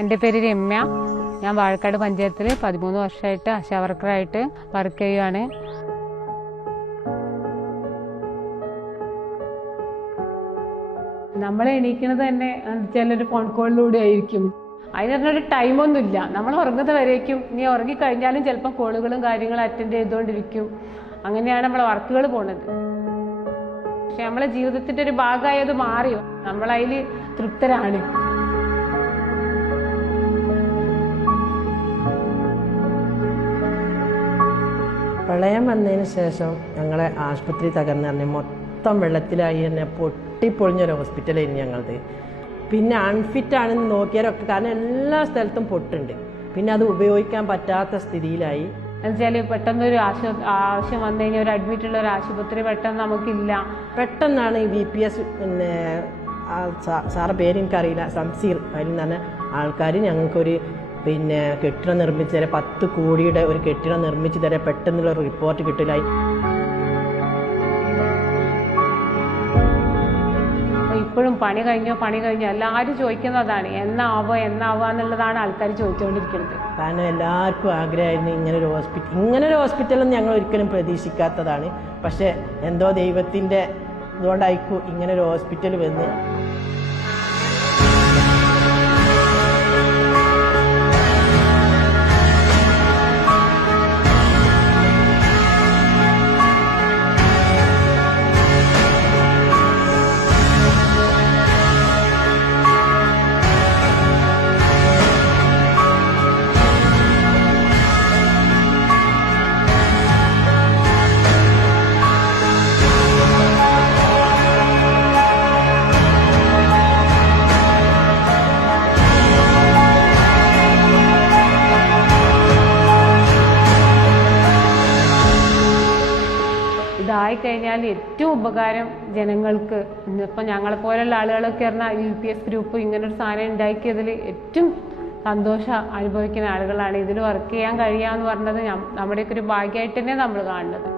എൻ്റെ പേര് രമ്യ. ഞാൻ വാഴക്കാട് പഞ്ചായത്തിൽ 13 വർഷമായിട്ട് ആശാ വർക്കറായിട്ട് വർക്ക് ചെയ്യുകയാണ്. നമ്മൾ എണീക്കുന്നത് തന്നെ ചിലൊരു ഫോൺ കോളിലൂടെ ആയിരിക്കും. അതിനൊരു ടൈമൊന്നുമില്ല. നമ്മൾ ഉറങ്ങുന്നത് വരേക്കും, ഇനി ഉറങ്ങിക്കഴിഞ്ഞാലും ചിലപ്പോൾ കോളുകളും കാര്യങ്ങളും അറ്റൻഡ് ചെയ്തുകൊണ്ടിരിക്കും. അങ്ങനെയാണ് നമ്മളെ വർക്കുകൾ പോണത്. പക്ഷെ നമ്മളെ ജീവിതത്തിൻ്റെ ഒരു ഭാഗമായത് മാറി. നമ്മളതിൽ തൃപ്തരാണ്. പ്രളയം വന്നതിന് ശേഷം ഞങ്ങളെ ആശുപത്രി തകർന്ന് പറഞ്ഞ് മൊത്തം വെള്ളത്തിലായി തന്നെ പൊട്ടിപ്പൊളിഞ്ഞൊരു ഹോസ്പിറ്റലായിരുന്നു ഞങ്ങളത്. പിന്നെ അൺഫിറ്റാണെന്ന് നോക്കിയാലൊക്കെ, കാരണം എല്ലാ സ്ഥലത്തും പൊട്ടുണ്ട്. പിന്നെ അത് ഉപയോഗിക്കാൻ പറ്റാത്ത സ്ഥിതിയിലായി. എന്നുവെച്ചാൽ പെട്ടെന്നൊരു ആവശ്യം വന്നു കഴിഞ്ഞാൽ ഒരു അഡ്മിറ്റുള്ള ഒരു ആശുപത്രി പെട്ടെന്ന് നമുക്കില്ല. പെട്ടെന്നാണ് ഈ VPS, പിന്നെ സാറെ പേര് എനിക്കറിയില്ല, സംസീർ അതിൽ നിന്ന് പറഞ്ഞ ആൾക്കാർ ഞങ്ങൾക്കൊരു കെട്ടിടം നിർമ്മിച്ച് തരാം, 10 കോടിയുടെ ഒരു കെട്ടിടം നിർമ്മിച്ച് തരാം, പെട്ടെന്നുള്ള റിപ്പോർട്ട് കിട്ടലായി. ഇപ്പോഴും പണി കഴിഞ്ഞോ എല്ലാവരും ചോദിക്കുന്നതാണ് എന്നാവോ എന്നുള്ളതാണ് ആൾക്കാർ ചോദിച്ചുകൊണ്ടിരിക്കുന്നത്. കാരണം എല്ലാവർക്കും ആഗ്രഹമായിരുന്നു ഇങ്ങനൊരു ഹോസ്പിറ്റലൊന്നും ഞങ്ങൾ ഒരിക്കലും പ്രതീക്ഷിക്കാത്തതാണ്. പക്ഷെ എന്തോ ദൈവത്തിൻ്റെ ഇതുകൊണ്ടായിരിക്കും ഇങ്ങനൊരു ഹോസ്പിറ്റൽ വന്ന്. ഇതായിക്കഴിഞ്ഞാൽ ഏറ്റവും ഉപകാരം ജനങ്ങൾക്ക്. ഇപ്പം ഞങ്ങളെപ്പോലുള്ള ആളുകളൊക്കെ പറഞ്ഞാൽ UPS ഗ്രൂപ്പ് ഇങ്ങനൊരു സാധനം ഉണ്ടാക്കിയതിൽ ഏറ്റവും സന്തോഷം അനുഭവിക്കുന്ന ആളുകളാണ്. ഇതിൽ വർക്ക് ചെയ്യാൻ കഴിയുക എന്ന് പറഞ്ഞത് നമ്മുടെയൊക്കെ ഒരു ഭാഗ്യമായിട്ട് തന്നെ നമ്മൾ കാണുന്നത്.